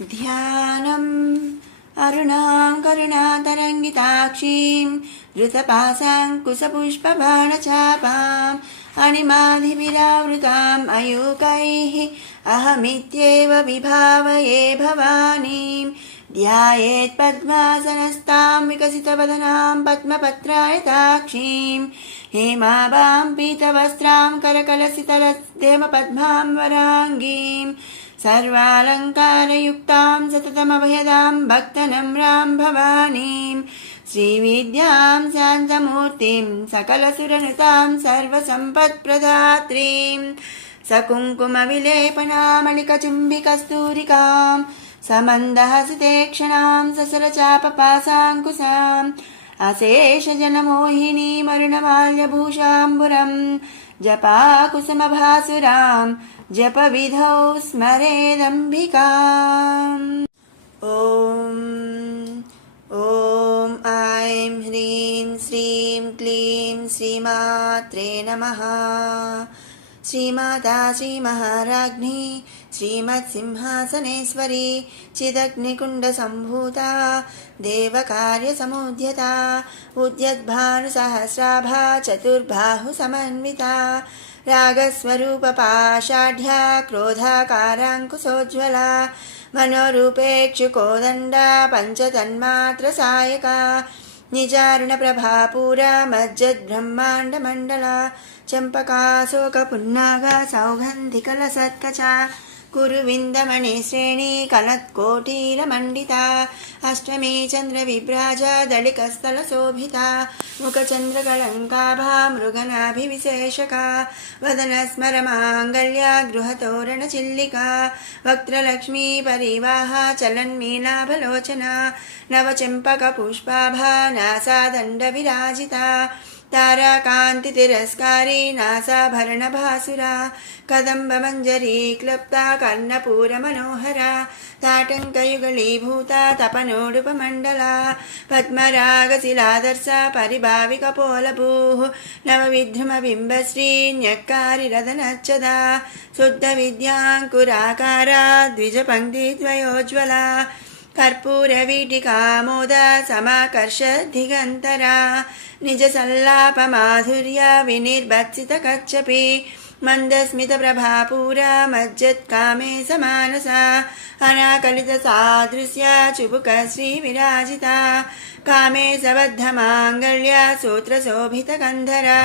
ध्यानम् अरुणां करुणातरङ्गिताक्षीं धृतपाशाङ्कुशपुष्पबाणचापाम् अणिमादिभिरावृताम् अयूकैः अहमित्येव विभावये भवानीं ध्यायेत् पद्मासनस्तां विकसितवदनां पद्मपत्रायताक्षीं हेमाभां पीतवस्त्रां करकलसितरस्देमपद्मां वराङ्गीं सर्वालङ्कारयुक्तां सततमभयदां भक्तनम्रां भवानीं श्रीविद्यां शान्तमूर्तिं सकलसुरनुतां सर्वसम्पत्प्रदात्रीं सकुङ्कुमविलेपनामलिकचुम्बिकस्तूरिकां समन्दहसितेक्षणां ससरचापपासाङ्कुशाम् अशेषजनमोहिनीमरुणमाल्यभूषाम्बुरं जपाकुसुमभासुरां जपविधौ स्मरेदम्बिकाम्। ॐ ऐं ह्रीं श्रीं क्लीं श्रीमात्रे नमः। श्रीमाता श्रीमहाराज्ञी श्रीमत्सिंहासनेश्वरी चिदग्निकुण्डसम्भूता देवकार्यसमुद्यता उद्यद्भानुसहस्राभा चतुर्बाहुसमन्विता रागस्वरूपपाषाढ्या क्रोधाकाराङ्कुशोज्ज्वला मनोरूपेक्षुकोदण्डा पञ्चतन्मात्रसायका निजारुणप्रभापूरा मज्जद्ब्रह्माण्डमण्डला चम्पकाशोकपुन्नागा सौगन्धिकलसत्कचा कुरुविन्दमणिश्रेणी कलत्कोटीरमण्डिता अष्टमी चन्द्रविभ्राजा दलिकस्थलशोभिता मुखचन्द्रकलङ्काभा मृगनाभिविशेषका वदनस्मरमाङ्गल्या गृहतोरणचिल्लिका वक्त्रलक्ष्मी परिवाहा चलन्मीनाभलोचना नवचम्पकपुष्पाभा नासादण्डविराजिता ताराकान्तितिरस्कारी नासाभरणभासुरा कदम्बमञ्जरी क्लुप्ता कर्णपूरमनोहरा ताटङ्कयुगलीभूता तपनोडुपमण्डला पद्मरागशिलादर्शा परिभाविकपोलभूः नवविद्रुमबिम्बश्री न्यक्कारिरदनच्छदा शुद्धविद्याङ्कुराकारा द्विजपङ्क्तिद्वयोज्ज्वला कर्पूरवीटिकामोदा समाकर्षद्दिगन्तरा निजसल्लापमाधुर्या विनिर्भत्सितकच्छपि मन्दस्मितप्रभापूरा मज्जत्कामे समानसा अनाकलितसादृश्या चुबुकश्रीविराजिता कामे सबद्धमाङ्गल्या सूत्रशोभितकन्धरा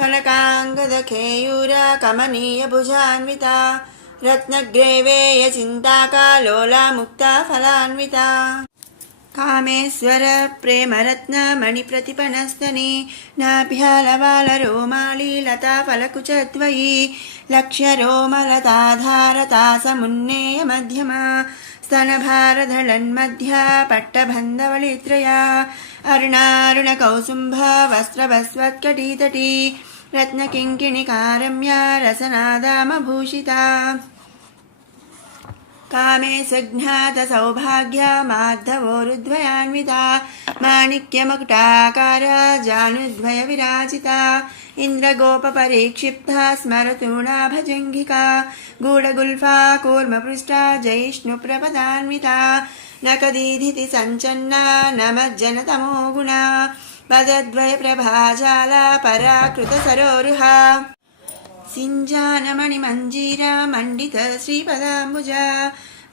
कनकाङ्गदखेयूरा कमनीयभुजान्विता रत्नग्रैवेयचिन्ताका लोला मुक्ता फलान्विता कामेश्वर प्रेमरत्न मणिप्रतिपणस्तनी नाभ्यालवालरोमाली लता फलकुचद्वयी लक्ष्यरोमलताधारता समुन्नेय मध्यमा स्तनभारधळन्मध्या पट्टबन्धवलित्रया अरुणारुणकौसुम्भ वस्त्रभस्वत्कटीतटी रत्नकिङ्किणिकारम्या रसनादामभूषिता कामे सज्ञातसौभाग्या माधवोरुद्वयान्विता माणिक्यमकुटाकारा जानुद्वयविराजिता इन्द्रगोपपरिक्षिप्ता स्मरतूणाभजङ्घिका गूढगुल्फा कूर्मपृष्ठा जयिष्णुप्रपदान्विता नकदीधिति सञ्चन्ना नमज्जनतमो गुणा पदद्वयप्रभाजाला पराकृतसरोरुहा सिञ्जानमणिमञ्जीरा मण्डित श्रीपदाम्बुजा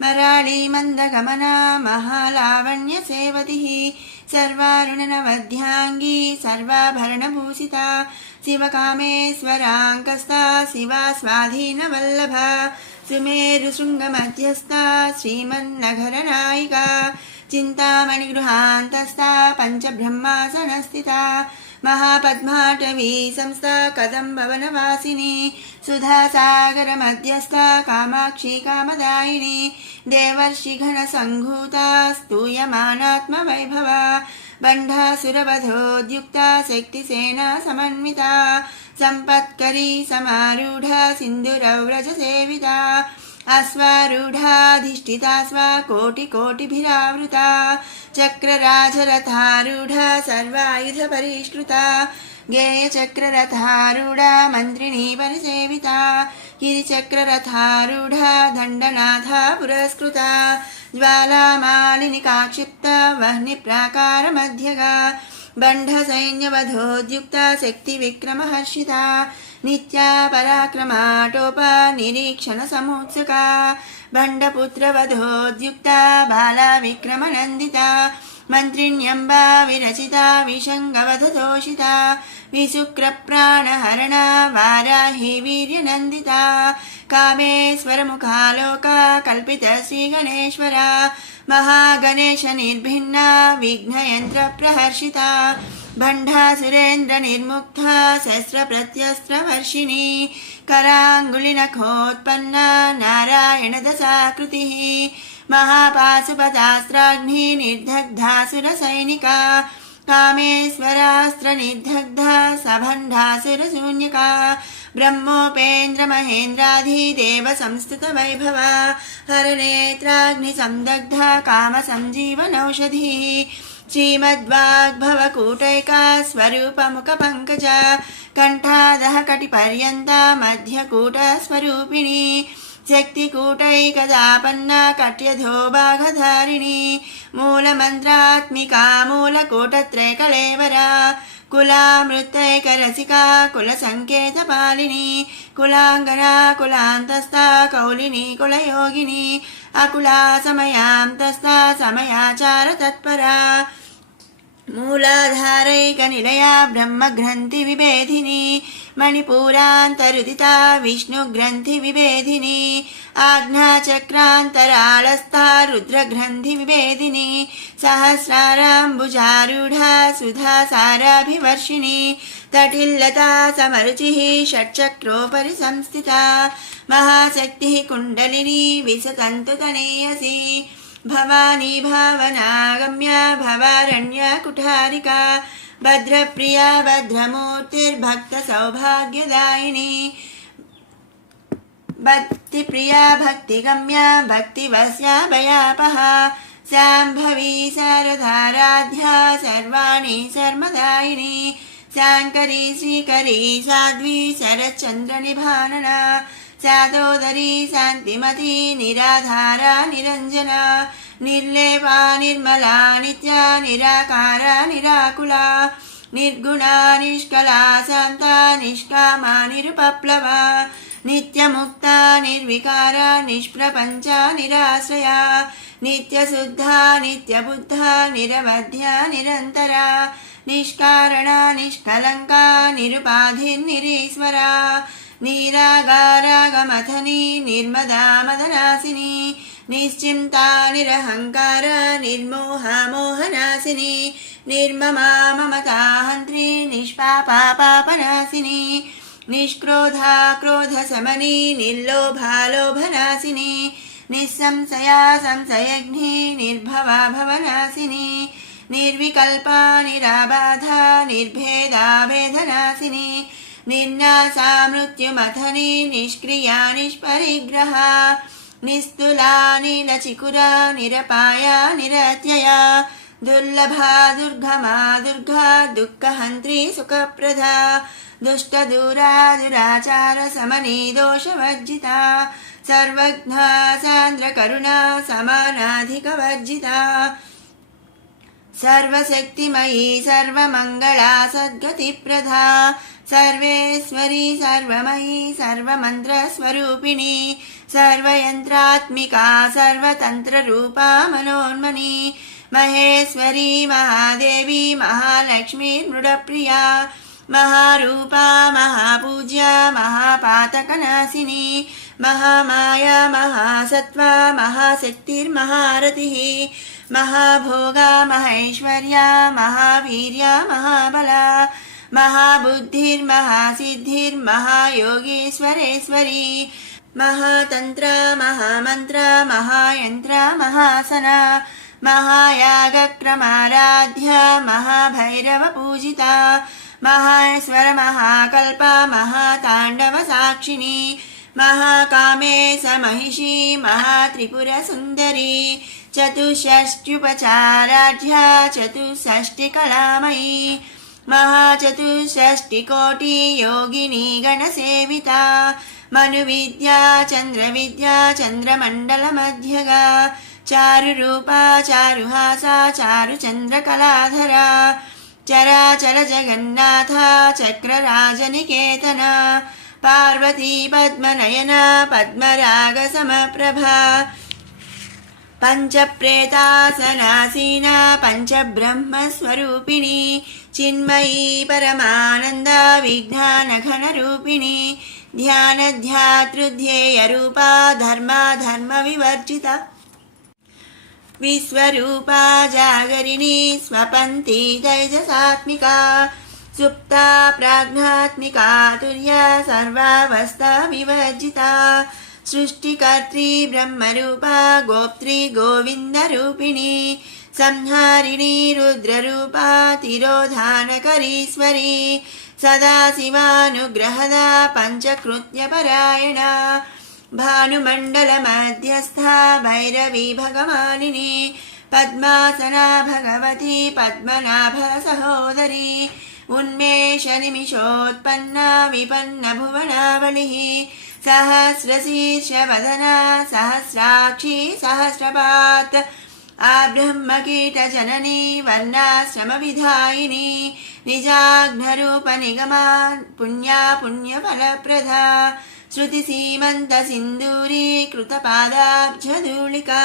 मराळी मन्दगमना महालावण्यसेवतिः सर्वारुणनवध्याङ्गी सर्वाभरणभूषिता शिवकामेश्वराङ्कस्ता शिवा स्वाधीनवल्लभा सुमेरुशृङ्गमध्यस्था श्रीमन्नगरनायिका चिन्तामणिगृहान्तस्था पञ्चब्रह्मासनस्थिता महापद्माटवी संस्था कदम्बवनवासिनी सुधासागरमध्यस्था कामाक्षी कामदायिनी देवर्षिगणसङ्घूता स्तूयमानात्मवैभवा बण्ढासुरवधोद्युक्ता शक्तिसेना समन्विता सम्पत्करी समारूढा सिन्दूरव्रजसेविता अश्वारूढाधिष्ठिता स्वा कोटिकोटिभिरावृता चक्रराजरथारूढा सर्वायुधपरिष्कृता गेयचक्ररथारूढा मन्त्रिणी परिसेविता गिरिचक्ररथारूढा दण्डनाथा पुरस्कृता ज्वालामालिनिकाक्षिप्ता वह्निप्राकारमध्यगा बण्ढसैन्यवधोद्युक्ता शक्तिविक्रमहर्षिता नित्या पराक्रमाटोपा निरीक्षणसमुत्सुका बण्डपुत्रवधोद्युक्ता बाला विक्रमनन्दिता मन्त्रिण्यम्बा विरचिता विशङ्गवधतोषिता विशुक्रप्राणहरणा वाराही वीर्यनन्दिता कामेश्वरमुखालोका कल्पिता श्रीगणेश्वरा महागणेशनिर्भिन्ना विघ्नयन्त्रप्रहर्षिता भण्डासुरेन्द्रनिर्मुक्ता शस्त्रप्रत्यस्त्रवर्षिणी कराङ्गुलिनखोत्पन्ना नारायणदशाकृतिः महापाशुपतास्त्राग्नि निर्दग्धासुरसैनिका कामेश्वरास्त्रनिर्दग्धा सभण्डासुरशून्यका ब्रह्मोपेन्द्रमहेन्द्राधिदेव संस्तुतवैभवा हरनेत्राग्निसंदग्धा कामसञ्जीवनौषधिः श्रीमद्वाग्भवकूटैका स्वरूपमुखपङ्कजा कण्ठादः कटिपर्यन्ता मध्यकूटस्वरूपिणी शक्तिकूटैकदापन्ना कट्यधो बाघधारिणी मूलमन्त्रात्मिका मूलकूटत्रयकलेवरा कुलामृतैकरसिका कुलसङ्केतपालिनी कुलाङ्गना कुलान्तस्था कौलिनी कुलयोगिनी अकुला समयान्तस्था समयाचारतत्परा मूलाधारैकनिलया ब्रह्मग्रन्थिविभेदिनी मणिपूरान्तरुदिता विष्णुग्रन्थिविभेदिनी आज्ञाचक्रान्तराळस्था रुद्रग्रन्थिविभेदिनी सहस्राराम्बुजारूढा सुधासाराभिवर्षिणी तटिल्लता समरुचिः षट्चक्रोपरि संस्थिता महाशक्तिः कुण्डलिनी विसतन्तुतनेयसी भवानी भावनागम्या भवारण्या कुठारिका भद्रप्रिया भद्रमूर्तिर्भक्तसौभाग्यदायिनी भक्तिप्रिया भक्तिगम्या भक्तिवस्या भयापहा शाम्भवी शारदाराध्या सर्वाणि सर्वदायिनी शाङ्करी श्रीकरी साध्वी शरच्चन्द्रनिभानना सादोदरी शान्तिमती निराधारा निरञ्जना निर्लेपा निर्मला नित्या निराकारा निराकुला निर्गुणा निष्कला शान्ता निष्कामा निरुपप्लवा नित्यमुक्ता निर्विकारा निष्प्रपञ्चा निराश्रया नित्यशुद्धा नित्यबुद्धा निरवध्या निरन्तरा निष्कारणा निष्कलङ्का निरुपाधिर्निरीश्वरा निरागारागमथनी निर्मदा मदनासिनी निश्चिन्ता निरहङ्कार निर्मोहा मोहनासिनी निर्ममा ममताहन्त्री निष्पापा पापनासिनी निष्क्रोधा क्रोधशमनी निर्लोभा लोभनासिनी निःसंशया संशयघ्नी निर्भवा भवनासिनी निर्विकल्पा निराबाधा निर्भेदा भेदनासिनी निर्नासा मृत्युमथनी निष्क्रिया निष्परिग्रहा निस्तुला नीलचिकुरा निरपाया निरत्यया दुर्लभा दुर्गमा दुर्गा दुःखहन्त्री सुखप्रदा दुष्टदूरा दुराचार समनी दोषवर्जिता सर्वज्ञा सान्द्रकरुणा समानाधिकवर्जिता सर्वशक्तिमयी सर्वमङ्गला सद्गतिप्रदा सर्वेश्वरी सर्वमयी सर्वमन्त्रस्वरूपिणी सर्वयन्त्रात्मिका सर्वतन्त्ररूपा मनोन्मनी महेश्वरी महादेवी महालक्ष्मी मृडप्रिया महारूपा महापूज्या महापातकनाशिनी महामाया महासत्त्वा महाशक्तिर्महारतिः महाभोगा महेश्वर्या महावीर्या महाबला महाबुद्धिर्महासिद्धिर्महायोगीश्वरेश्वरी महातन्त्रा महामन्त्रा महायन्त्रा महासना महायागक्रमाराध्या महाभैरवपूजिता महाश्वर महाकल्पा महाताण्डवसाक्षिणी महाकामेश महिषी महात्रिपुरसुन्दरी चतुष्षष्ट्युपचाराढ्या चतुष्षष्टिकलामयी महाचतुष्षष्टिकोटि योगिनी गणसेविता मनुविद्या चन्द्रविद्या चन्द्रमण्डलमध्यगा चारुरूपा चारुहासा चारुचन्द्रकलाधरा चराचर जगन्नाथा चक्रराजनिकेतना पार्वती पद्मनयना पद्मरागसमप्रभा पञ्चप्रेतासनासीना पञ्चब्रह्मस्वरूपिणी चिन्मयी परमानन्दा विज्ञानघनरूपिणी ध्यानध्यातृध्येयरूपा धर्माधर्मविवर्जिता विश्वरूपा जागरिणी स्वपन्ती तैजसात्मिका सुप्ता प्राज्ञात्मिका तुर्या सर्वावस्था विवर्जिता सृष्टिकर्त्री ब्रह्मरूपा गोप्त्री गोविन्दरूपिणी संहारिणी रुद्ररूपा तिरोधानकरीश्वरी सदाशिवानुग्रहदा पञ्चकृत्यपरायणा भानुमण्डलमध्यस्था भैरवी भगवानिनी पद्मासना भगवती पद्मनाभसहोदरी उन्मेषनिमिषोत्पन्ना विपन्नभुवनावलिः सहस्रशीर्षवदना सहस्राक्षी सहस्रपात् आब्रह्मकीटजननी वर्णाश्रमविधायिनी निजाघ्नरूपनिगमा पुण्या पुण्यफलप्रदा श्रुतिसीमन्तसिन्दूरीकृतपादाब्जधूलिका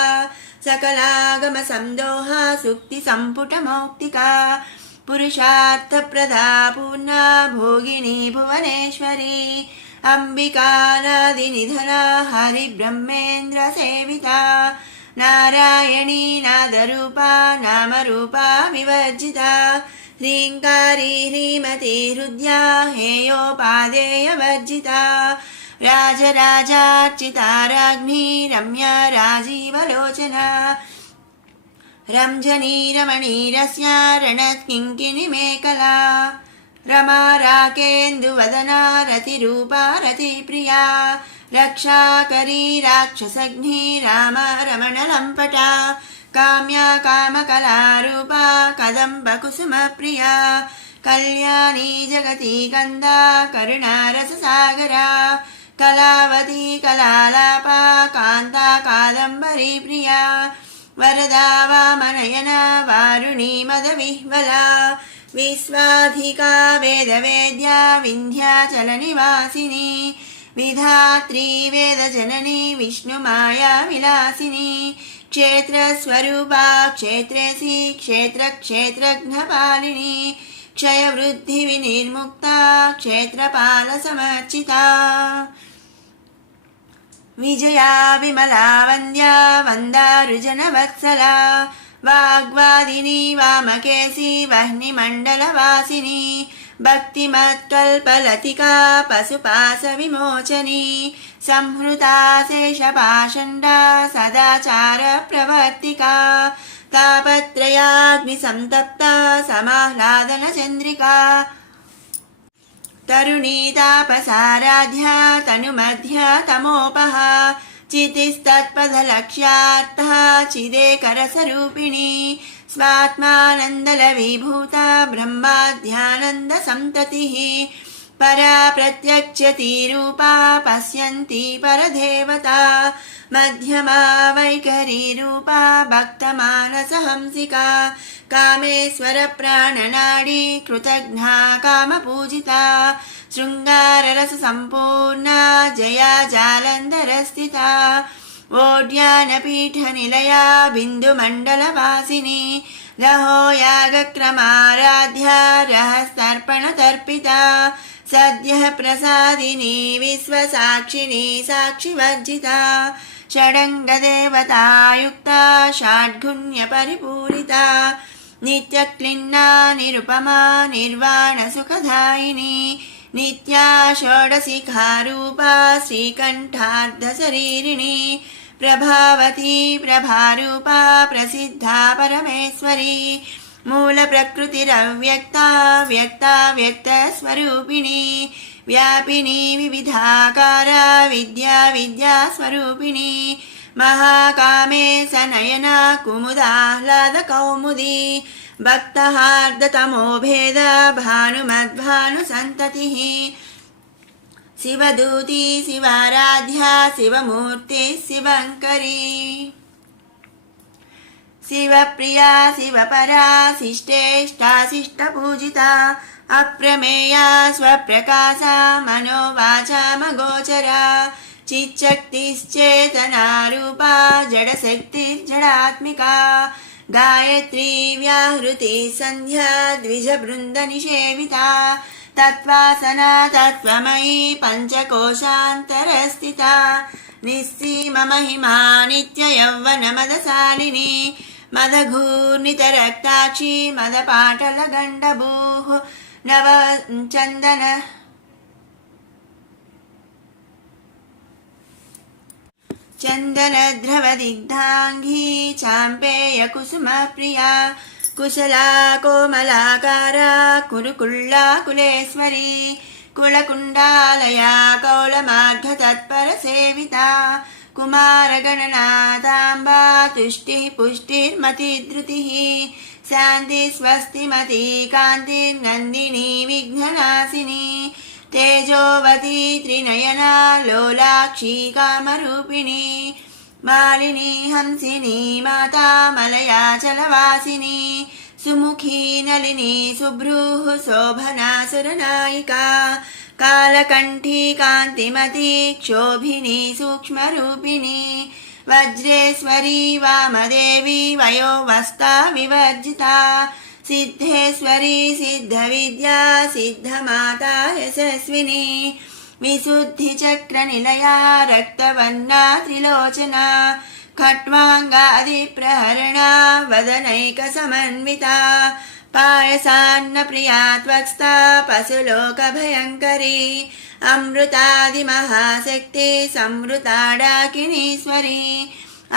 सकलागमसन्दोहा सुक्तिसम्पुटमौक्तिका पुरुषार्थप्रदा पूर्णा भोगिनी भुवनेश्वरी अम्बिकानादिनिधना हरिब्रह्मेन्द्रसेविता नारायणी नादरूपा नामरूपा विवर्जिता ह्रीङ्कारी ह्रीमती हृद्या हेयोपादेयवर्जिता राजराजार्चिता राज्ञी रम्या राजीवलोचना रंजनी रमणीरस्या रणत्किङ्किणीमेखला रमा राकेन्दुवदना रतिरूपा रतिप्रिया रक्षाकरी राक्षसघ्नी रामा रमणलम्पटा काम्या कामकलारूपा कदम्बकुसुमप्रिया कल्याणी जगती कन्दा करुणारससागरा कलावती कलालापा कान्ता कादम्बरी प्रिया वरदा वामनयना वारुणी मदविह्वला विश्वाधिका वेदवेद्या विन्ध्याचलनिवासिनी विधात्री वेदजननी विष्णुमाया विलासिनी क्षेत्रस्वरूपा क्षेत्रेसी क्षेत्रक्षेत्रज्ञपालिनी क्षयवृद्धिविनिर्मुक्ता क्षेत्रपालसमर्चिता विजया विमला वन्द्या वन्दारुजनवत्सला वाग्वादिनी वामकेशी वह्निमण्डलवासिनी भक्तिमत्कल्पलतिका पशुपाशविमोचनी संहृता शेषपाषण्डा सदाचारप्रवर्तिका तापत्रयाग्निसन्तप्ता समाह्लादनचन्द्रिका तरुणी तापसाराध्या तनुमध्या तमोपहा चितिस्तत्पथलक्ष्यार्थः चिदेकरसरूपिणी स्वात्मानन्दलविभूता ब्रह्माध्यानन्दसन्ततिः परा प्रत्यक्षतीरूपा पश्यन्ती परदेवता मध्यमा वैखरीरूपा भक्तमानसहंसिका कामेश्वरप्राणनाडी कृतघ्ना कामपूजिता शृङ्गाररससम्पूर्णा जया जालन्धरस्थिता ओड्यानपीठनिलया बिन्दुमण्डलवासिनी रहो यागक्रमाराध्या रहस्तर्पणतर्पिता सद्यः प्रसादिनी विश्वसाक्षिणी साक्षिवर्जिता षडङ्गदेवतायुक्ता षड्गुण्यपरिपूरिता नित्यक्लिन्ना निरुपमा निर्वाणसुखदायिनी नित्या षोडशिखारूपा श्रीकण्ठार्धशरीरिणी प्रभावती प्रभारूपा प्रसिद्धा परमेश्वरी मूलप्रकृतिरव्यक्ता व्यक्ता व्यक्तस्वरूपिणी व्यापिनी विविधाकारा विद्या विद्यास्वरूपिणी महाकामे सनयना कुमुदाह्लादकौमुदी भक्तहार्दतमो भेद भानुमद्भानुसन्ततिः शिवदूती शिवाराध्या शिवमूर्ति शिवङ्करी शिवप्रिया शिवपरा शिष्टेष्टा शिष्टपूजिता अप्रमेया स्वप्रकाशा मनोवाचामगोचरा चिच्शक्तिश्चेतनारूपा जडशक्तिर्जडात्मिका गायत्री व्याहृति सन्ध्या द्विजबृन्दनिषेविता तत्त्वासना तत्त्वमयी पञ्चकोशान्तरस्थिता निस्सीममहिमा नित्ययौवनमदशालिनी मदघूर्णितरक्ताक्षी मदपाटलगण्डभूः चन्दनद्रवदिग्धाङ्गी चाम्पेयकुसुमप्रिया कुशला कोमलाकारा कुरुकुल्लाकुलेश्वरी कुलकुण्डालया कौलमार्घतत्परसेविता कुमारगणनाथाम्बा तुष्टिः पुष्टिर्मतिधृतिः शान्ति स्वस्तिमती कान्तिर्नन्दिनी विघ्ननाशिनी तेजोवती त्रिनयना लोलाक्षी कामरूपिणी मालिनी हंसिनी माता मलयाचलवासिनी सुमुखी नलिनी सुभ्रूः शोभना सुरनायिका कालकण्ठी कान्तिमती क्षोभिनी सूक्ष्मरूपिणी वज्रेश्वरी वामदेवी वयोवस्था विवर्जिता सिद्धेश्वरी सिद्धविद्या सिद्धमाता यशस्विनी विशुद्धिचक्रनिलया रक्तवर्णा त्रिलोचना खट्वाङ्गादिप्रहरणा वदनैकसमन्विता पायसान्नप्रिया त्वक्स्था पशुलोकभयङ्करी अमृतादिमहाशक्ति संवृता डाकिनीश्वरी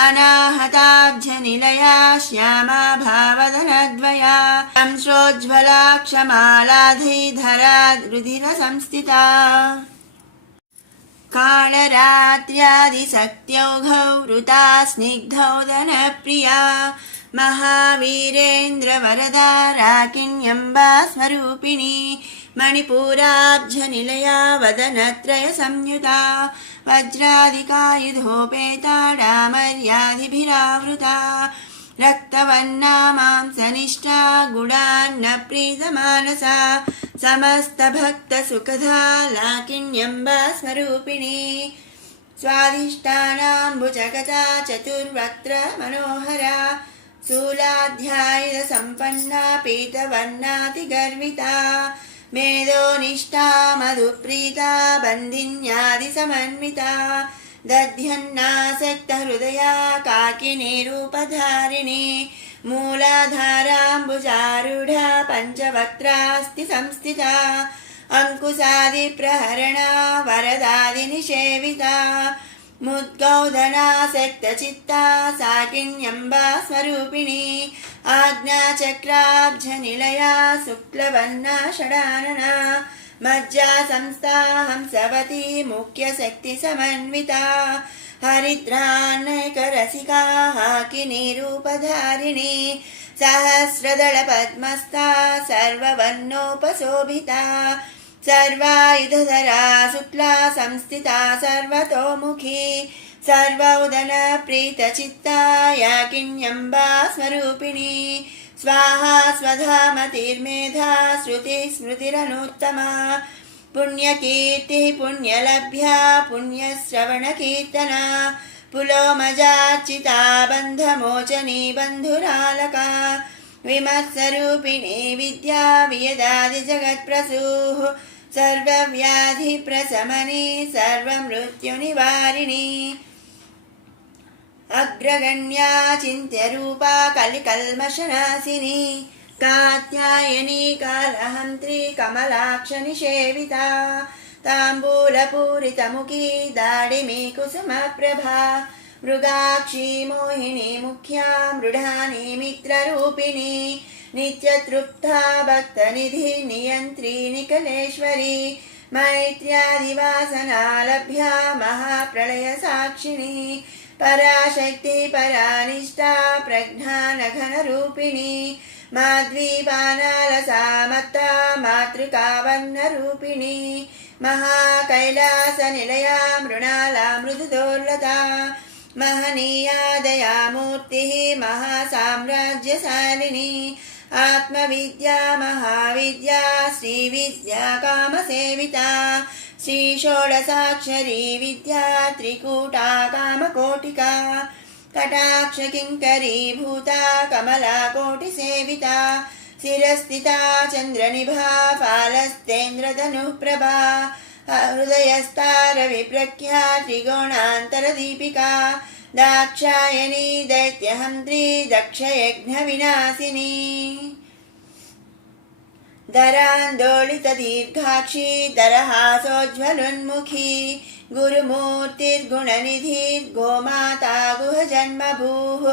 अनाहताब्जनिलया श्यामा भावदनद्वया संश्रोज्ज्वला क्षमालाधिधरा रुधिरसंस्थिता कालरात्र्यादिशक्त्यौघौ वृता स्निग्धौदनप्रिया महावीरेन्द्रवरदा राकिण्यम्बा स्वरूपिणी मणिपूराब्जनिलया वदनत्रयसंयुता वज्रादिकायुधोपेता डामर्यादिभिरावृता रक्तवर्णा मांसनिष्ठा गुडान्नप्रीतमानसा समस्तभक्तसुखदा लाकिन्यम्बा स्वरूपिणी स्वाधिष्ठानाम्बुजगता चतुर्वक्त्र मनोहरा शूलाध्यायुधसम्पन्ना पीतवर्णातिगर्विता मेधोनिष्ठा मधुप्रीता बन्धिन्यादिसमन्विता दध्यन्नासक्तहृदया काकिनी रूपधारिणी मूलाधाराम्बुजारूढा पञ्चवक्त्रास्ति संस्थिता अंकुशादिप्रहरणा वरदादिनिषेविता मुद्गौधनासक्तचित्ता साकिन्यम्बा स्वरूपिणी आज्ञाचक्राब्जनिलया शुक्लवर्णा षडानना मज्जा संस्था हंसवती मुख्यशक्तिसमन्विता हरिद्रान्नैकरसिका हाकिनी रूपधारिणी सहस्रदलपद्मस्था सर्ववर्णोपशोभिता सर्वायुधधरा शुक्ला संस्थिता सर्वतोमुखी सर्वोदन प्रीतचित्ता याकिन्यम्बा स्वरूपिणी स्वाहा स्वधा मतिर्मेधा श्रुति स्मृतिरनुत्तमा पुण्यकीर्तिः पुण्यलभ्या पुण्यश्रवणकीर्तना पुलोमजार्चिता बन्धमोचनी बन्धुरालका विमत्सरूपिणी विद्या वियदादिजगत्प्रसूः सर्वव्याधिप्रशमनी सर्वमृत्युनिवारिणी अग्रगण्या चिन्त्यरूपा कलिकल्मषनाशिनी कात्यायनी कालहन्त्री कमलाक्षनिषेविता ताम्बूलपूरितमुखी दाडिमी कुसुमप्रभा मृगाक्षी मोहिनी मुख्या मृढानी मित्ररूपिणी नित्यतृप्ता भक्तनिधि नियन्त्री निकलेश्वरी मैत्र्यादिवासनालभ्या महाप्रलयसाक्षिणी पराशक्ति परानिष्ठा प्रज्ञानघनरूपिणी माध्वीपानालसामत्ता मातृकावर्णरूपिणी महाकैलासनिलया मृणाला मृदुदोर्लता महनीया दयामूर्तिः महासाम्राज्यशालिनी आत्मविद्या महाविद्या श्रीविद्या कामसेविता श्रीषोडशाक्षरी विद्या त्रिकूटा कामकोटिका कटाक्ष किङ्करीभूता कमला कोटिसेविता शिरस्थिता चन्द्रनिभा फालस्तेन्द्रधनुप्रभा हृदयस्तारविप्रख्या त्रिगुणान्तरदीपिका दाक्षायणी दैत्यहन्त्री दक्षयज्ञविनाशिनी दरान्दोलितदीर्घाक्षी दरहासोज्ज्वलोन्मुखी गुरुमूर्तिर्गुणनिधिर्गोमाता गुहजन्मभूः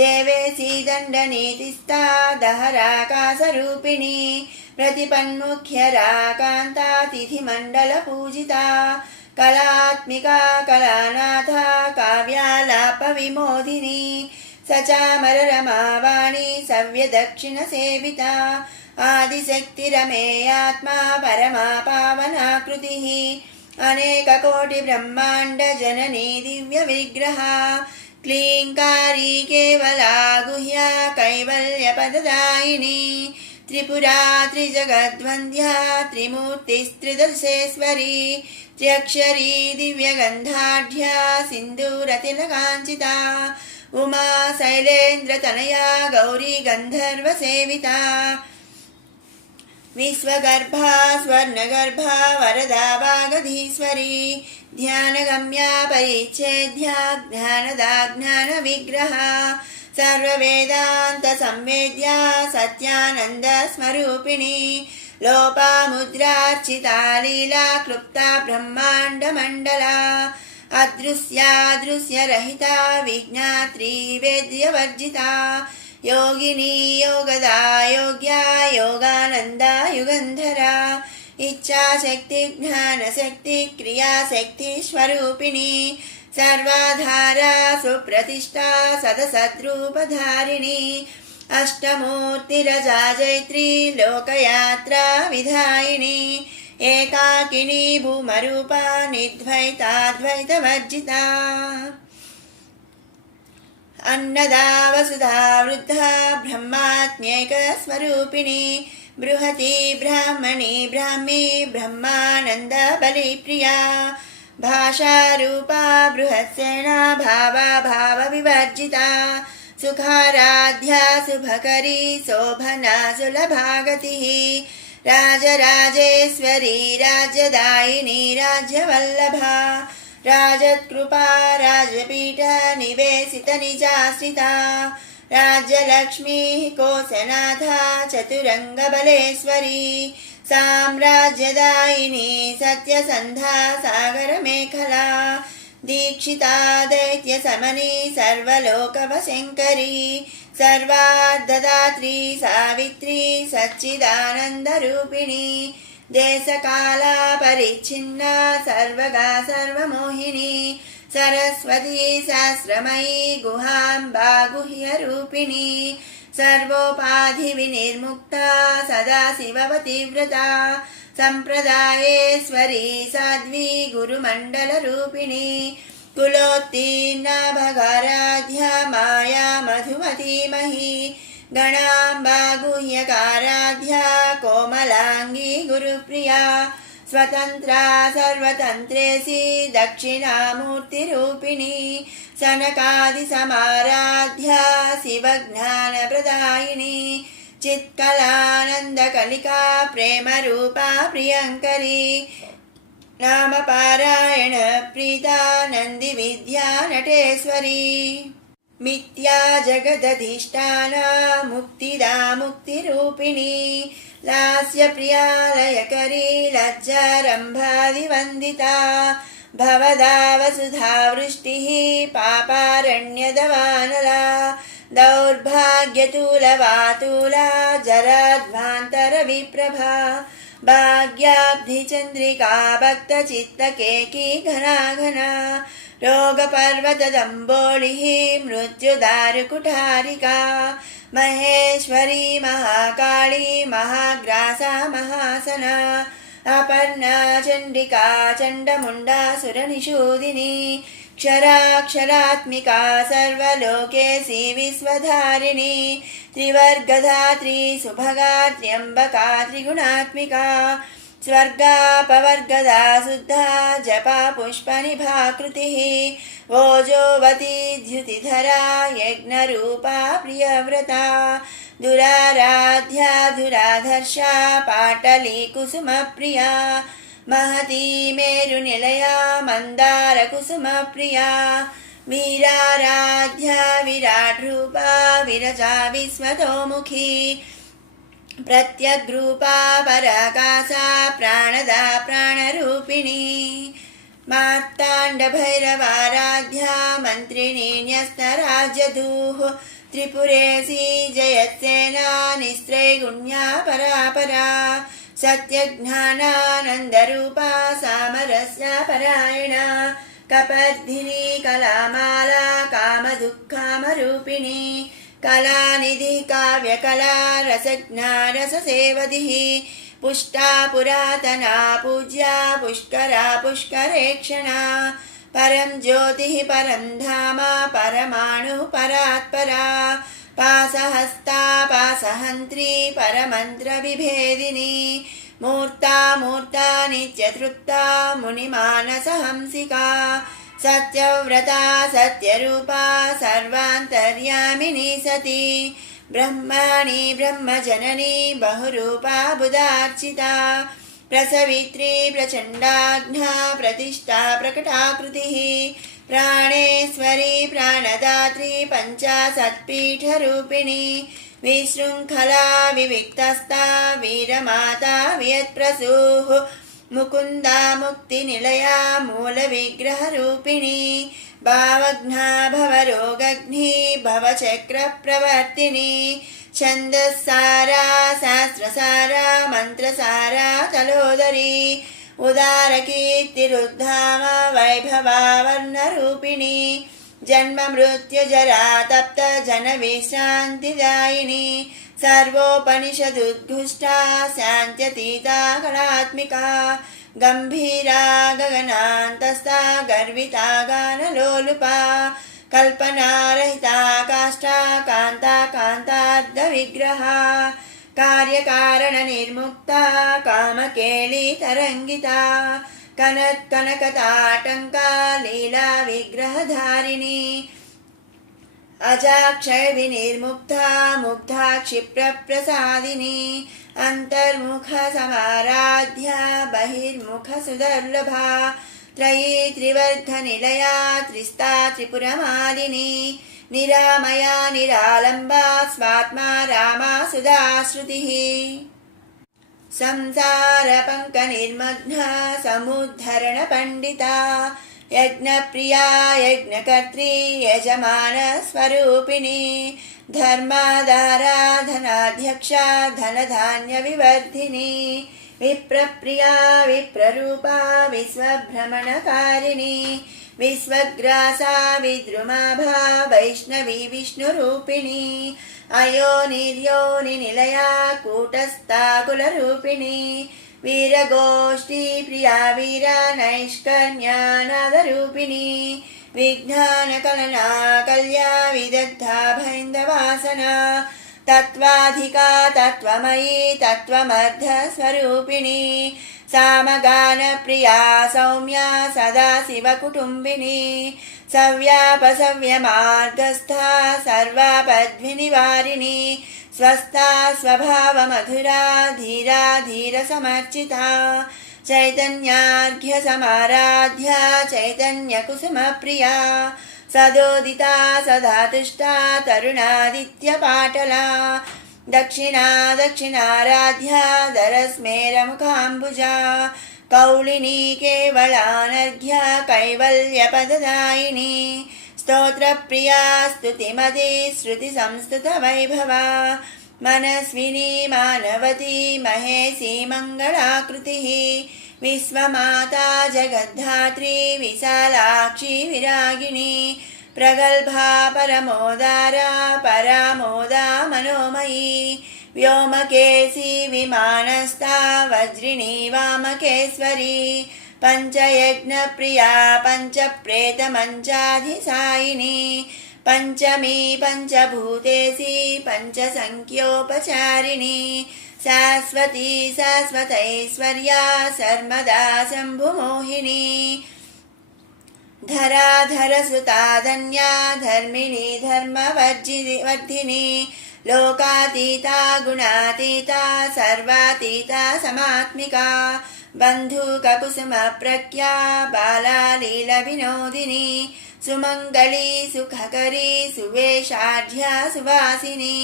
देवेशी दण्डनीतिस्था दहराकाशरूपिणी प्रतिपन्मुख्यराकान्ता तिथिमण्डलपूजिता कलात्मिका कलानाथा काव्यालापविमोदिनी सचामररमावाणी सव्यदक्षिणसेविता आदिशक्तिरमेयात्मा परमा पावनाकृतिः अनेककोटिब्रह्माण्डजननी दिव्यविग्रहा क्लीङ्कारी केवला गुह्या कैवल्यपददायिनी त्रिपुरा त्रिजगद्वन्द्या त्रिमूर्तिस्त्रिदशेश्वरी त्र्यक्षरी दिव्यगन्धाढ्या सिन्दूरतिलकाञ्चिता उमा शैलेन्द्रतनया गौरी गन्धर्वसेविता विश्वगर्भा स्वर्णगर्भा वरदा वागधीश्वरी ध्यानगम्या परिच्छेद्या ज्ञानदा ज्ञानविग्रहा सर्ववेदान्तसंवेद्या सत्यानन्दस्वरूपिणी लोपामुद्रार्चिता लीला क्लुप्ता ब्रह्माण्डमण्डला अदृश्यादृश्यरहिता विज्ञात्री वेद्यवर्जिता योगिनी योगदा योग्या योगानन्दा युगन्धरा इच्छाशक्ति ज्ञानशक्ति क्रियाशक्ति स्वरूपिणी सर्वाधारा सुप्रतिष्ठा सदसद्रूपधारिणी अष्टमूर्तिरजा जैत्री लोकयात्रा विधायिनी एकाकिनी भूमरूपा निर्द्वैताद्वैतवर्जिता अन्नदा वसुधा वृद्धा ब्रह्मात्म्यैकस्वरूपिणी बृहती ब्राह्मणी ब्राह्मी ब्रह्मानन्द बलिप्रिया भाषारूपा बृहत्सेना भावा भावविवर्जिता सुखाराध्या शुभकरी शोभना सुलभागतिः राजराजेश्वरी राज्यदायिनी राज्यवल्लभा राजत्कृपा राजपीठ निवेशित निजाश्रिता राज्यलक्ष्मीः कोशनाथा चतुरङ्गबलेश्वरी साम्राज्यदायिनी सत्यसन्धा सागरमेखला दीक्षिता दैत्यशमनी सर्वलोकवशङ्करी सर्वार्धदात्री सावित्री सच्चिदानन्दरूपिणी देशकाला परिच्छिन्ना सर्वगा सर्वमोहिनी सरस्वती सहस्रमयी गुहाम्बा गुह्यरूपिणी सर्वोपाधिविनिर्मुक्ता सदाशिवपतिव्रता सम्प्रदायेश्वरी साध्वी गुरुमण्डलरूपिणी कुलोत्तीर्णा भगाराध्या माया मधुमतीमही गणाम्बा गुह्यकाराध्या कोमलाङ्गी गुरुप्रिया स्वतन्त्रा सर्वतन्त्रेशी दक्षिणामूर्तिरूपिणी सनकादिसमाराध्या शिवज्ञानप्रदायिनी चित्कलानन्दकलिका प्रेमरूपा प्रियङ्करी नामपारायण प्रीता नन्दिविद्या नटेश्वरी मिथ्या जगदधिष्ठाना मुक्तिदा मुक्तिरूपिणी लास्यप्रिया लयकरी लज्जारम्भादिवन्दिता भवदा वसुधा वृष्टिः पापारण्यदवानला दौर्भाग्यतूलवातूला जराध्वान्तरविप्रभा भाग्याब्धिचन्द्रिका भक्तचित्तकेकी घना घना रोगपर्वतदम्बोलिः मृत्युदारुकुठारिका महेश्वरी महाकाली महाग्रासा महासना अपर्णा चण्डिका चण्डमुण्डासुरनिषूदिनी क्षराक्षरात्मिका सर्वलोकेशी विश्वधारिणी त्रिवर्गधात्री सुभगा त्र्यम्बका त्रिगुणात्मिका स्वर्गापवर्गदा शुद्धा जपा पुष्पनिभाकृतिः ओजोवती द्युतिधरा यज्ञरूपा प्रियव्रता दुराराध्या दुराधर्षा पाटली कुसुमप्रिया महती मेरुनिलया मन्दारकुसुमप्रिया वीराराध्या विराट्रूपा विरजा विश्वतोमुखी प्रत्यग्रूपा पराकाशा प्राणदा प्राणरूपिणी मार्ताण्डभैरवाराध्या मन्त्रिणी न्यस्तराज्यधूः त्रिपुरेशी जयत्सेना निस्त्रैगुण्या परापरा सत्यज्ञानानन्दरूपा सामरस्या परायणा कपर्धिनी कलामाला कामदुःखामरूपिणी कलानिधि काव्यकला रसज्ञा रससेवधिः पुष्टा पुरातना पूज्या पुष्करा पुष्करेक्षणा परं ज्योतिः परं धाम परमाणु परात्परा पासहस्ता पासहन्त्री परमन्त्रविभेदिनी मूर्ता मूर्ता नित्यतृप्ता मुनिमानसहंसिका सत्यव्रता सत्यरूपा सर्वान्तर्यामिनी सती ब्रह्माणि ब्रह्मजननी बहुरूपा बुधार्चिता प्रसवित्री प्रचण्डाज्ञा प्रतिष्ठा प्रकटाकृतिः प्राणेश्वरी प्राणदात्री पञ्चाशत्पीठरूपिणी विशृङ्खला विविक्तस्था वीरमाता वियत्प्रसूः मुकुन्दा मुक्तिनिलया मूलविग्रहरूपिणी भावघ्ना भवरोगघ्नी भवचक्रप्रवर्तिनी छन्दस्सारा शास्त्रसारा मन्त्रसारा तलोदरी उदारकीर्तिरुद्धाम वैभवा वर्णरूपिणी जन्म मृत्युजरा तप्त जनविश्रान्तिदायिनी सर्वोपनिषदुद्घुष्टा शान्त्यतीता कलात्मिका गम्भीरा गगनान्तस्था गर्विता गानलोलुपा कल्पनारहिता काष्ठा कान्ता कान्तार्धविग्रहा कार्यकारणनिर्मुक्ता कामकेली तरङ्गिता कनत्कनकताटङ्का लीला विग्रहधारिणी अजाक्षयविनिर्मुक्ता मुग्धा क्षिप्रप्रसादिनी अन्तर्मुखसमाराध्या बहिर्मुखसुदुर्लभा त्रयी त्रिवर्गनिलया त्रिस्ता त्रिपुरमालिनी निरामया निरालम्बा स्वात्मा रामा सुधाश्रुतिः संसारपङ्कनिर्मग्ना समुद्धरणपण्डिता यज्ञप्रिया यज्ञकर्त्री यजमानस्वरूपिणी धर्माधाराधनाध्यक्षा धनधान्यविवर्धिनी विप्रप्रिया विप्ररूपा विश्वभ्रमणकारिणी विश्वग्रासा विद्रुमाभा वैष्णवी विष्णुरूपिणी अयोनिर्योनिनिलया कूटस्था कुलरूपिणी वीरगोष्ठी प्रिया वीरा नैष्कर्म्यानादरूपिणी विज्ञानकलना कल्या विदग्धा भैन्दवासना तत्त्वाधिका तत्त्वमयी तत्त्वमर्धस्वरूपिणी सामगानप्रिया सौम्या सदाशिवकुटुम्बिनी सव्यापसव्यमार्गस्था सर्वापद्विनिवारिणी स्वस्था स्वभावमधुरा धीरा धीरसमर्चिता चैतन्यार्घ्यसमाराध्या चैतन्यकुसुमप्रिया सदोदिता सदा तुष्टा तरुणादित्यपाटला दक्षिणा दक्षिणाराध्या दरस्मेरमुखाम्बुजा कौलिनी केवलानर्घ्या कैवल्यपददायिनी स्तोत्रप्रिया स्तुतिमती श्रुतिसंस्तुतवैभवा मनस्विनी मानवती महेशी मङ्गलाकृतिः विश्वमाता जगद्धात्री विशालाक्षी विरागिणी प्रगल्भा परमोदारा परामोदा मनोमयी व्योमकेशी विमानस्था वज्रिणी वामकेश्वरी पञ्चयज्ञप्रिया पञ्चप्रेतमञ्चाधिसायिनी पञ्चमी पञ्चभूतेशी पञ्चसङ्ख्योपचारिणी शाश्वती शाश्वतैश्वर्या सर्वदा शम्भुमोहिनी धराधरसुता धन्या धर्मिणी धर्मवर्धिनी लोकातीता गुणातीता सर्वातीता समात्मिका बन्धुककुसुमप्रज्ञा बाला लीलविनोदिनी सुमङ्गली सुखकरी सुवेशाढ्या सुवासिनी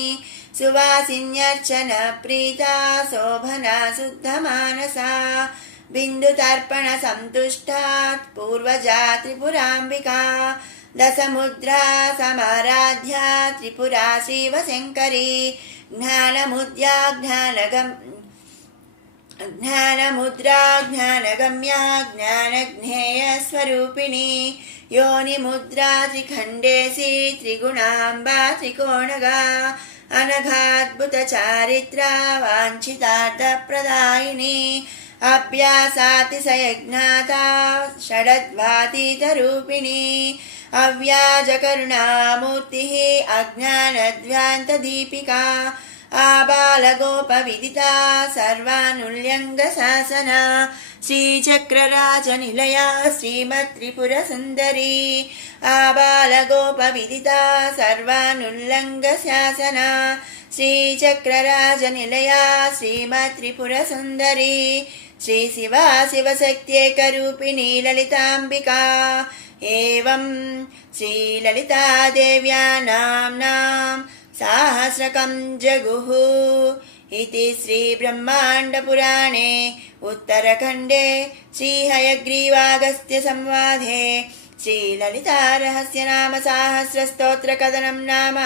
सुवासिन्यर्चनप्रीता शोभना शुद्धमानसा बिन्दुतर्पणसन्तुष्टात् पूर्वजा त्रिपुराम्बिका दशमुद्रा समाराध्या त्रिपुरा श्रीवशङ्करी ज्ञानमुद्रा ज्ञानगम्या ज्ञानज्ञेयस्वरूपिणी योनिमुद्रा त्रिखण्डेशी त्रिगुणाम्बा त्रिकोणगा अनघाद्भुतचारित्रा वाञ्छितार्थप्रदायिनी अभ्यासातिशयज्ञाता षडद्वातीतरूपिणी अव्याजकरुणामूर्तिः अज्ञानध्वान्तदीपिका आबालगोपविदिता सर्वानुल्यङ्गशासना श्रीचक्रराजनिलया श्रीमत्त्रिपुरसुन्दरी आबालगोपविदिता सर्वानुल्लङ्गशासना श्रीचक्रराजनिलया श्रीमत्त्रिपुरसुन्दरी श्रीशिवा शिवशक्त्येकरूपिणी ललिताम्बिका एवं श्रीललितादेव्या नाम्नां सहस्रकं जगुः इति श्रीब्रह्माण्डपुराणे उत्तरखण्डे श्रीहयग्रीवागस्त्यसंवादे श्रीललितारहस्यनामसाहस्रस्तोत्रकथनं नाम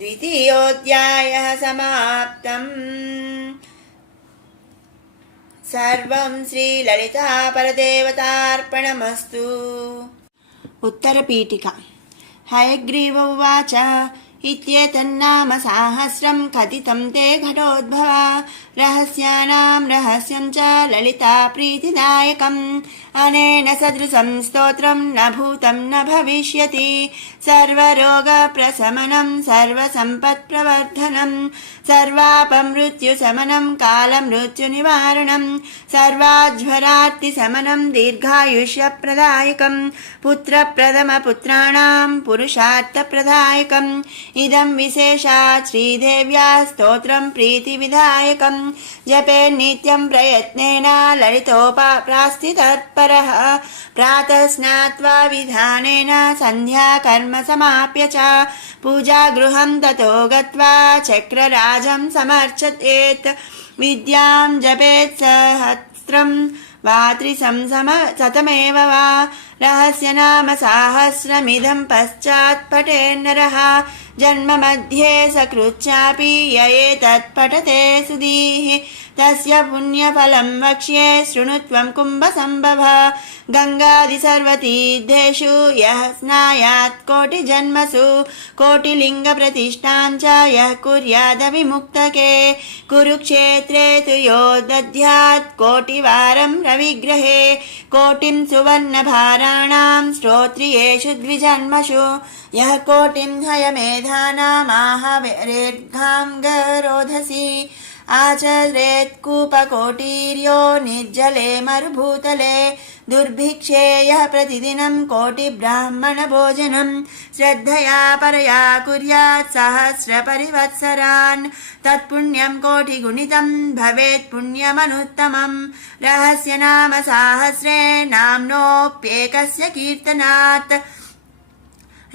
द्वितीयोऽध्यायः समाप्तम्। सर्वं श्रीललितापरदेवतार्पणमस्तु। उत्तरपीठिका। हयग्रीव उवाच इत्येतन्नाम साहस्रं कथितं ते घटोद्भवा रहस्यानां रहस्यं च ललिता प्रीतिदायकम् अनेन सदृशं स्तोत्रं न भूतं न भविष्यति सर्वरोगप्रशमनं सर्वसम्पत्प्रवर्धनं सर्वापमृत्युशमनं कालमृत्युनिवारणं सर्वाज्वरार्तिशमनं दीर्घायुष्यप्रदायकं पुत्रप्रथमपुत्राणां पुरुषार्थप्रदायकम् इदं विशेषात् श्रीदेव्या स्तोत्रं प्रीतिविधायकं जपे नित्यं प्रयत्नेन ललितोपाप्रास्थितत्परः प्रातः स्नात्वा विधानेन सन्ध्याकर्म समाप्य च पूजागृहं ततो गत्वा चक्रराजं समर्चयेत् विद्यां जपेत् सहस्रं वा त्रिशतमेव वा रहस्यनाम साहस्रमिदं पश्चात् पठेन्नरः जन्म मध्ये सकृच्चापि य एतत्पठते सुधीः तस्य पुण्यफलं वक्ष्ये शृणुत्वं कुम्भसम्भव गङ्गादिसर्वतीर्थेषु यः स्नायात् कोटिजन्मसु कोटिलिङ्गप्रतिष्ठां च यः कुर्यादविमुक्तके कुरुक्षेत्रे तु यो दद्यात् कोटिवारं रविग्रहे कोटिं सुवर्णभाराणां श्रोत्रियेषु द्विजन्मसु यः कोटिं हयमेधानामाहवेरेद्घां गरोधसि आचरेत् कूपकोटिर्यो निर्जले मरुभूतले दुर्भिक्षे यः प्रतिदिनं कोटिब्राह्मणभोजनं श्रद्धया परया कुर्यात् सहस्रपरिवत्सरान् तत्पुण्यं कोटिगुणितं भवेत् पुण्यमनुत्तमम् रहस्यनाम साहस्रे नाम्नोऽप्येकस्य कीर्तनात्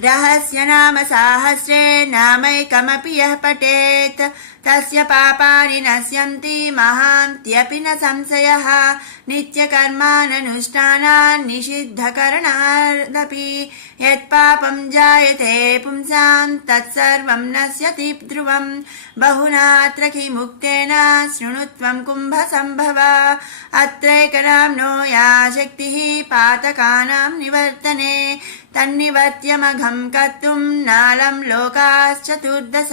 रहस्यनाम साहस्रे नामैकमपि यः पठेत् तस्य पापानि नश्यन्ति महान्त्यपि न संशयः नित्यकर्माननुष्ठानान् निषिद्धकरणादपि यत्पापं जायते पुंसां तत्सर्वं नश्यति ध्रुवम् बहुनात्र किमुक्तेन शृणुत्वं कुम्भसम्भव अत्रैकनाम्नो या शक्तिः पातकानां निवर्तने तन्निवर्त्यमघं कर्तुं नालं लोकाश्चतुर्दश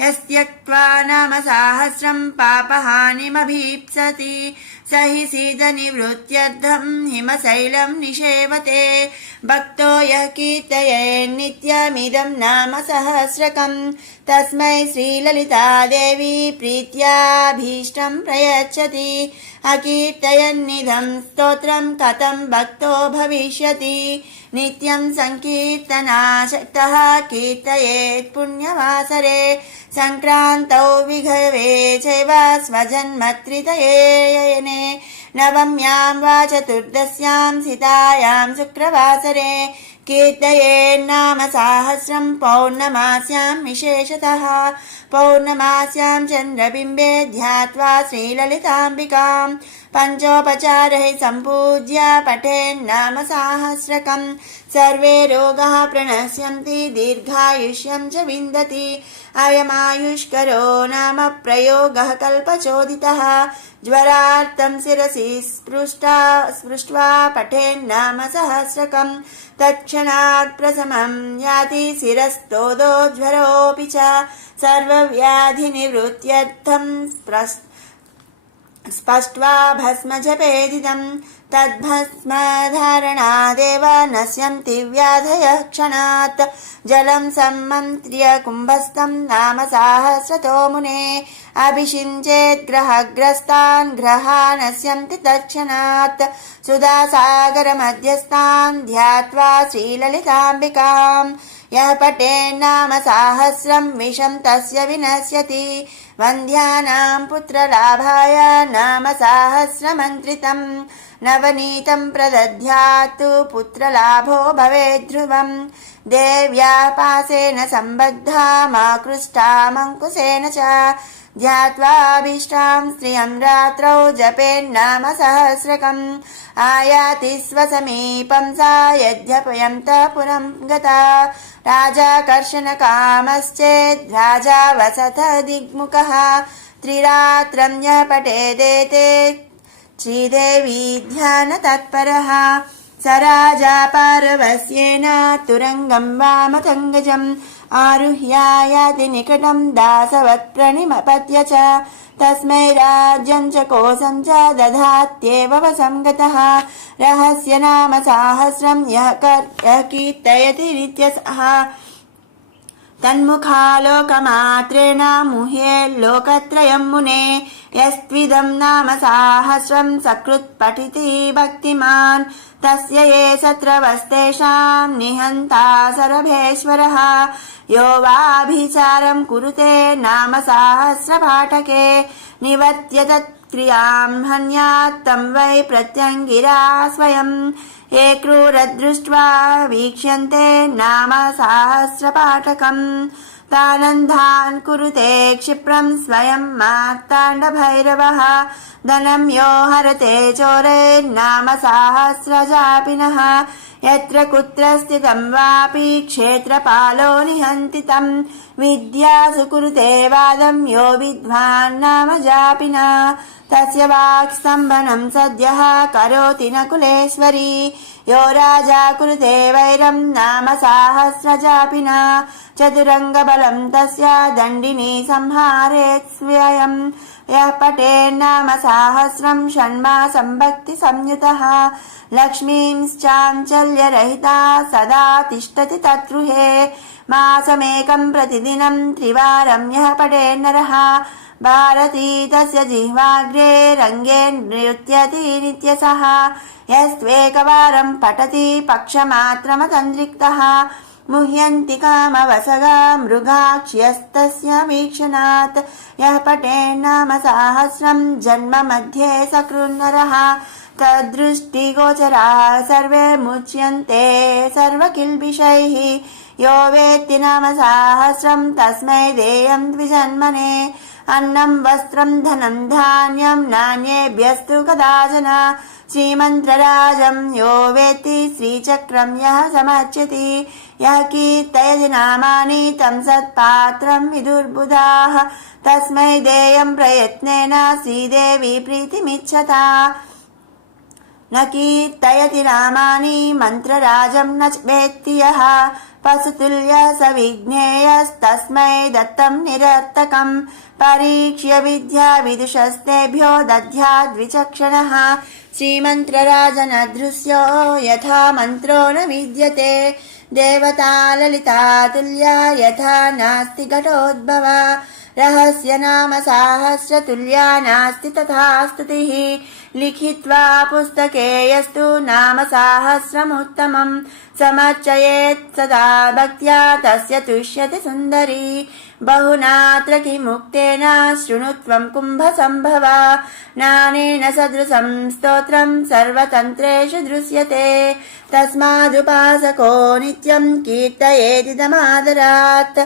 यस्त्यक्त्वा नाम सहस्रं पापहानिमभीप्सति स हि सीदनिवृत्त्यर्थं हिमशैलं निषेवते भक्तो यः कीर्तयेन्नित्यमिदं नाम सहस्रकं तस्मै श्रीललितादेवी प्रीत्याभीष्टं प्रयच्छति अकीर्तयन्निदं स्तोत्रं कथं भक्तो भविष्यति नित्यं संकीर्तनासक्तः कीर्तयेत् पुण्यवासरे संक्रान्तौ विघवे चैव स्वजन्मत्रितये नवम्यां वा चतुर्दश्यां सितायां शुक्रवासरे कीर्तयेन्नाम सहस्रं पौर्णमास्यां विशेषतः पौर्णमास्यां चन्द्रबिम्बे ध्यात्वा श्रीललिताम्बिकां पञ्चोपचारैः सम्पूज्य पठेन्नाम सहस्रकं सर्वे रोगाः प्रणश्यन्ति दीर्घायुष्यं च विन्दति अयमायुष्करो नाम प्रयोगः कल्पचोदितः ज्वरार्तं शिरसि स्पृष्ट्वा पठेन्नाम सहस्रकं तत्क्षणात् प्रशमं याति शिरस्तोदो ज्वरोऽपि च सर्वव्याधिनिवृत्त्यर्थं स्पष्ट्वा भस्म जपेदिदं तद्भस्मधारणादेव नश्यन्ति व्याधयः क्षणात् जलं सम्मन्त्र्य कुम्भस्थं नाम सहस्रतो मुने अभिषिञ्चेत् ग्रहग्रस्तान् ग्रहा नश्यन्ति तत्क्षणात् सुधासागरमध्यस्थान् ध्यात्वा श्रीललिताम्बिकाम् यः पठेन्नाम सहस्रं विषं तस्य विनश्यति वन्द्यानां पुत्रलाभाय नाम सहस्रमन्त्रितं नवनीतं प्रदध्यातु पुत्रलाभो भवेत् ध्रुवम् देव्या पासेन सम्बद्धा माकृष्टामङ्कुशेन च ध्यात्वाभीष्टां स्त्रियं रात्रौ जपेन्नाम सहस्रकम् आयाति स्वसमीपं सा यद्यपयन्तः पुरं गता राजाकर्षणकामश्चेद् राजा वसथ दिग्मुखः त्रिरात्रं यः पठेदेते श्रीदेवी ध्यानतत्परः स राजा पारवस्येन तुरङ्गं वामतङ्गजम् आरुह्यायाति निकटं दासवत् प्रणिपत्य च तस्मै राज्यं च कोशं च दधात्येव वसंगतः रहस्य नाम सहस्रं यः कीर्तयति नित्यसः तन्मुखालोकमात्रेण मुह्ये लोकत्रयं मुने यस्त्विदं नाम सहस्रं सकृत् पठिति भक्तिमान् तस्य ये शत्रवस्तेषां निहन्ता सरभेश्वरः यो वाभिचारं कुरुते नाम सहस्रपाठके निवर्त्य तत्क्रियां हन्यात् तं वै प्रत्यङ्गिरा स्वयं ये क्रूरदृष्ट्वा वीक्ष्यन्ते नाम सहस्रपाठकम् तानन्धान् कुरुते क्षिप्रं स्वयं मार्ताण्डभैरवः धनं यो हरते चोरैर्नाम सहस्रजापिनः यत्र कुत्र स्थितं वापि क्षेत्रपालो निहन्ति तं विद्यासु कुरुते वादं यो विद्वान् नाम जापिनः तस्य वाक्स्तम्भनं सद्यः करोति न कुलेश्वरी यो राजा कुरुते वैरं नाम सहस्रजापिनः चतुरङ्गबलं तस्य दण्डिनी संहारेत् स्वयं यः पठेन्नाम सहस्रं षण्मासं भक्तिसंयुतः लक्ष्मींश्चाञ्चल्यरहिता सदा तिष्ठति तत्गृहे मासमेकं प्रतिदिनं त्रिवारं यः पठेन्नरः भारती तस्य जिह्वाग्रे रङ्गे नृत्यति नित्यसः यस्त्वेकवारं पठति पक्षमात्रमतन्द्रिक्तः मुह्यन्ति कामवसगा मृगाक्ष्यस्तस्य वीक्षणात् यः पठेन्नाम सहस्रं जन्म मध्ये सकृन्नरः तद्दृष्टिगोचराः सर्वे मुच्यन्ते सर्वकिल्बिषैः यो वेत्ति नाम सहस्रम् तस्मै देयम् द्विजन्मने अन्नं वस्त्रम् धनं धान्यम् नान्येभ्यस्तु कदाचन श्रीमन्त्रराजम् यो वेत्ति श्रीचक्रम् यः समर्च्यति यः कीर्तयति नामानि तं सत्पात्रम् विदुर्बुधाः तस्मै देयम् प्रयत्नेन श्रीदेवी प्रीतिमिच्छता न कीर्तयति नामानि मन्त्रराजम् न वेत्ति यः पशुतुल्यः स विज्ञेयस्तस्मै दत्तम् निरर्थकम् परीक्ष्य विद्या विदुषस्तेभ्यो दद्याद्विचक्षणः श्रीमन्त्रराजनदृश्यो यथा मन्त्रो न विद्यते देवता ललिता तुल्या यथा नास्ति घटोद्भवा रहस्य नाम सहस्रतुल्या नास्ति तथा स्तुतिः लिखित्वा पुस्तके यस्तु नाम सहस्रमुत्तमम् समर्चयेत् सदा भक्त्या तस्य तुष्यति सुन्दरी बहुनात्र किमुक्तेन शृणुत्वम् कुम्भसम्भवा नानेन सदृशम् स्तोत्रम् सर्वतन्त्रेषु दृश्यते तस्मादुपासको नित्यम् कीर्तयेदिदमादरात्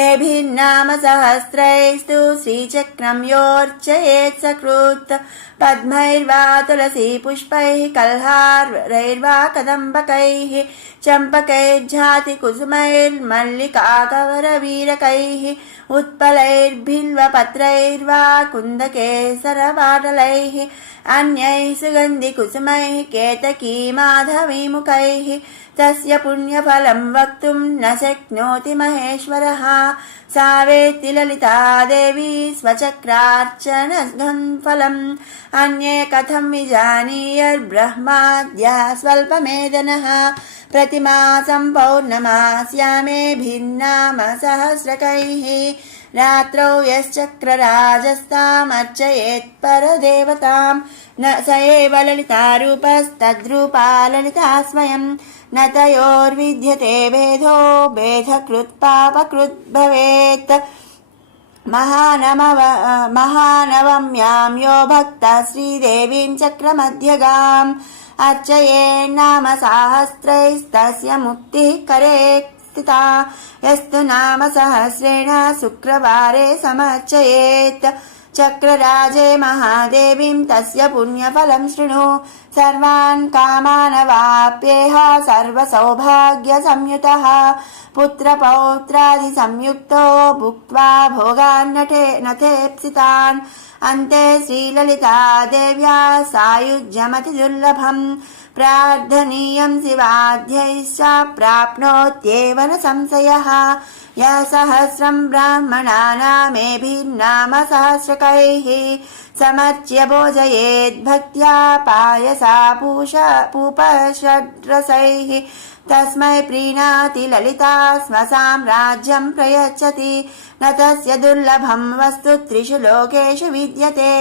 एभिर्नाम सहस्रैस्तु श्रीचक्रम् योऽर्चयेत् सकृत् पद्मैर्वा तुलसी पुष्पैः कल्हारैर्वा कदम्बकैः चम्पकैर्झाति कुसुमैर्मल्लिकाकवरवीरकैः उत्पलैर्बिल्वपत्रैर्वा कुन्दकेसरपाटलैः अन्यैः सुगन्धिकुसुमैः केतकी माधवीमुखैः तस्य पुण्यफलम् वक्तुम् न शक्नोति महेश्वरः सा वेत्ति ललिता देवी स्वचक्रार्चनघम् फलम् अन्ये कथम् विजानीयर्ब्रह्माद्यः स्वल्पमेधनः प्रतिमासम् पौर्णमास्यामेभिर्नाम सहस्रकैः रात्रौ यश्चक्रराजस्तामर्चयेत् परदेवताम् न स एव ललितारूपस्तद्रूपा ललिता स्वयम् न तयोर्विद्यते भेदो भेदकृत् पापकृत् भवेत् महानवम्यां यो भक्तः श्रीदेवीं चक्रमध्यगाम् अर्चयेन्नाम सहस्रैस्तस्य मुक्तिः करे स्थिता यस्तु नाम सहस्रेण शुक्रवारे समर्चयेत् चक्रराजे महादेवीं तस्य पुण्यफलं शृणु सर्वान् कामानवाप्येह सर्वसौभाग्यसंयुतः पुत्रपौत्रादिसंयुक्तो भुक्त्वा भोगान् नथेप्सितान् अन्ते श्रीललिता देव्या सायुज्यमतिदुर्लभम् प्रार्थनीयम् शिवाध्यैश्च प्राप्नोत्येव न संशयः यः सहस्रम् ब्राह्मणानामेभिर्नाम सहस्रकैः समर्च्य भोजयेद्भक्त्या पायसा पूपषड्रसैः तस्मै प्रीणाति ललिता स्वसाम्राज्यम् प्रयच्छति न तस्य दुर्लभम् वस्तु त्रिषु लोकेषु विद्यते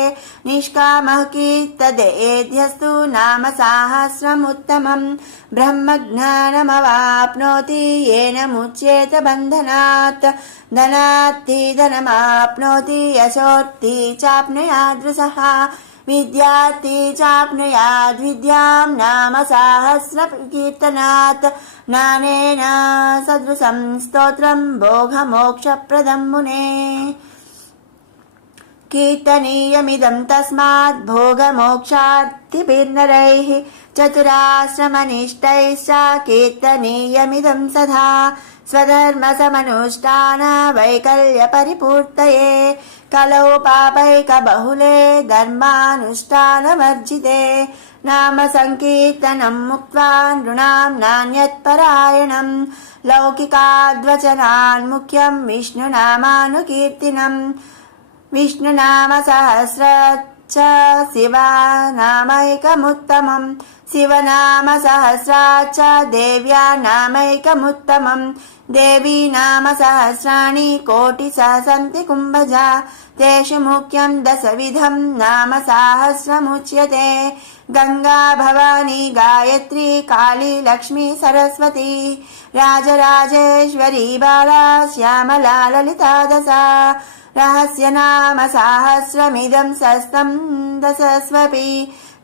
निष्कामः कीर्तयेद्यस्तु नाम सहस्रमुत्तमम् ब्रह्मज्ञानमवाप्नोति येन मुच्येत बन्धनात् धनार्थी धनमाप्नोति यशोर्थी चाप्नुयादृशः विद्यार्थी चाप्नुयाद्विद्याम् नाम सहस्रकीर्तनात् नानेन सदृशम् स्तोत्रम् भोगमोक्षप्रदम् मुने कीर्तनीयमिदम् तस्मात् भोगमोक्षार्थिभिर्नरैः चतुराश्रमनिष्ठैश्च कीर्तनीयमिदम् सदा स्वधर्मसमनुष्ठान वैकल्यपरिपूर्तये कलौ पापैकबहुले धर्मानुष्ठानवर्जिते नाम सङ्कीर्तनम् मुक्त्वा नृणाम् नान्यत्परायणम् लौकिकाद्वचनान् मुख्यम् विष्णुनामानुकीर्तनम् विष्णुनाम सहस्रच्च शिवनामैकमुत्तमम् शिवनाम सहस्राच्च देव्या नामैकमुत्तमम् देवी नाम सहस्राणि कोटिशः सन्ति कुम्भजा तेषु मुख्यम् दशविधम् नाम सहस्रमुच्यते गंगा भवानी गायत्री काली लक्ष्मी सरस्वती राजराजेश्वरी बाला श्यामला ललिता दशा रहस्य नाम सहस्रमिदम् शस्तम् दशस्वपि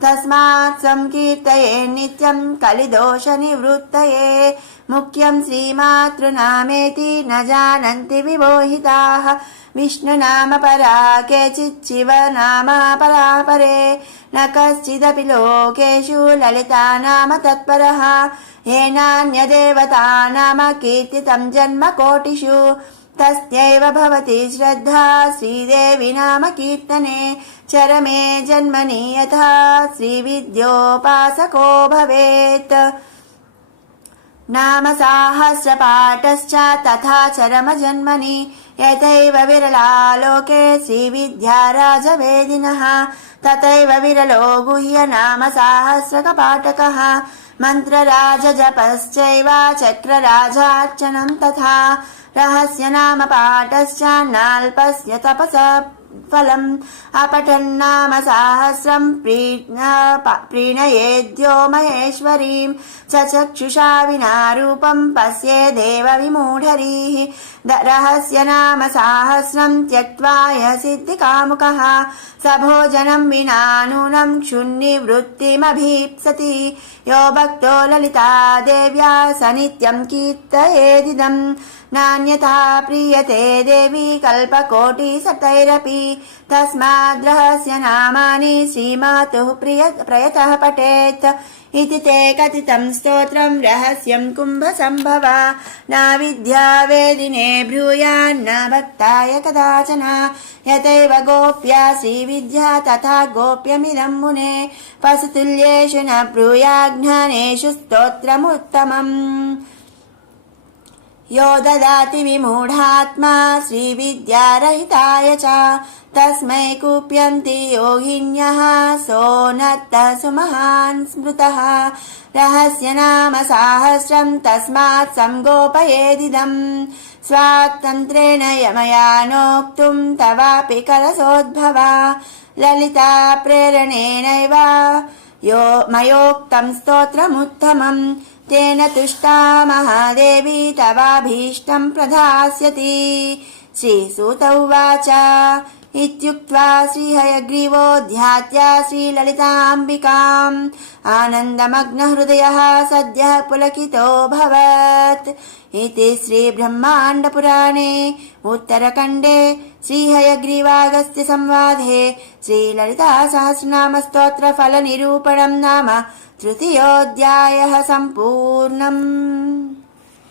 तस्मात् संकीर्तये नित्यम् कलिदोषनिवृत्तये मुख्यं श्रीमातृनामेति न जानन्ति विमोहिताः विष्णुनाम परा केचित् शिवनाम परा परे न कश्चिदपि लोकेषु ललिता नाम तत्परः येनान्यदेवता नाम कीर्तितं जन्म कोटिषु तस्यैव भवति श्रद्धा श्रीदेवी नाम कीर्तने चरमे जन्मनि यथा श्रीविद्योपासको भवेत् नाम साहस्रपाठश्च तथा चरम जन्मनि यथैव विरला लोके श्रीविद्या राजवेदिनः तथैव विरलो गुह्य नाम साहस्रकपाटकः मन्त्रराजजपश्चैव चक्रराजार्चनं तथा रहस्य नाम पाठश्च नाल्पस्य तपस फलम् अपठन्नाम सहस्रं प्रीणयेद्यो महेश्वरीं चक्षुषा विना रूपं पश्येदेव विमूढरीः रहस्य नाम सहस्रं त्यक्त्वा यः सिद्धिकामुकः स भोजनं विना नूनं क्षुन्निवृत्तिमभीप्सति यो भक्तो ललिता देव्या स नित्यं कीर्तयेदिदम् नान्यथा प्रीयते देवी कल्पकोटिशतैरपि तस्माद्रहस्य नामानि श्रीमातुः प्रयतः पठेत् इति ते कथितं स्तोत्रं रहस्यं कुम्भसम्भवा न विद्या वेदिने ब्रूयान्न भक्ताय कदाचन यथैव गोप्या श्रीविद्या तथा गोप्यमिदं मुने पशुतुल्येषु न ब्रूयाज्ञानेषु स्तोत्रमुत्तमम् यो ददाति विमूढात्मा श्रीविद्यारहिताय च तस्मै कुप्यन्ति योगिन्यः सोऽनत्तः सुमहान् स्मृतः रहस्य नाम सहस्रं तस्मात् संगोपयेदिदम् स्वातन्त्रेण यमया नोक्तुं तवापि कलशोद्भवा ललिता प्रेरणेनैव यो मयोक्तं स्तोत्रमुत्तमम् तेन तुष्टा महादेवी तवाभीष्टं प्रदास्यति श्रीसूत उवाच इत्युक्त्वा श्रीहयग्रीवोऽध्यात्य श्रीललिताम्बिकाम् आनन्दमग्नहृदयः सद्यः पुलकितोऽभवत् इति श्रीब्रह्माण्डपुराणे उत्तरखण्डे श्रीहयग्रीवागस्त्यसंवादे श्रीललितासहस्रनामस्तोत्रफलनिरूपणं नाम तृतीयोऽध्यायः सम्पूर्णम्।